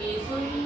it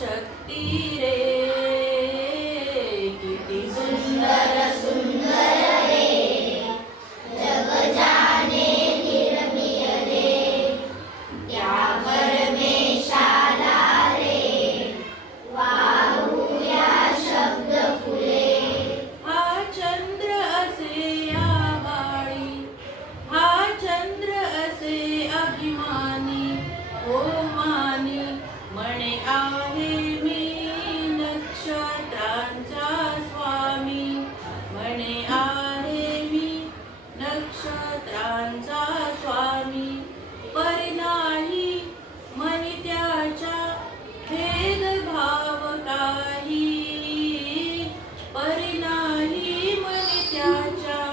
शक्ती रे सुंदर सुंदर रे. जग जाने निर्मिय रे. त्या हा चंद्र असे आबाळी हा चंद्र असे अभिमानी. हो ओ म्हणे आहे मी नक्षत्रांचा स्वामी. म्हणे आहे मी नक्षत्रांचा स्वामी. पर नाही म्हणे त्याच्या भेदभाव काही. पर नाही म्हणे त्याच्या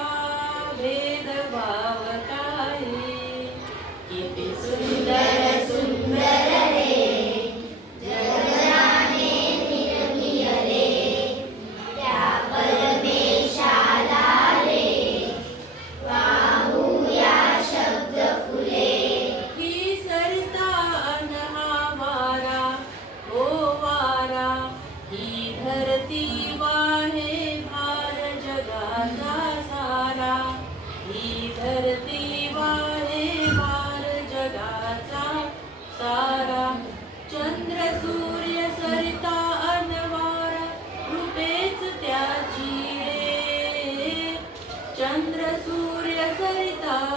भेदभाव काही. किती सुंदर Oh.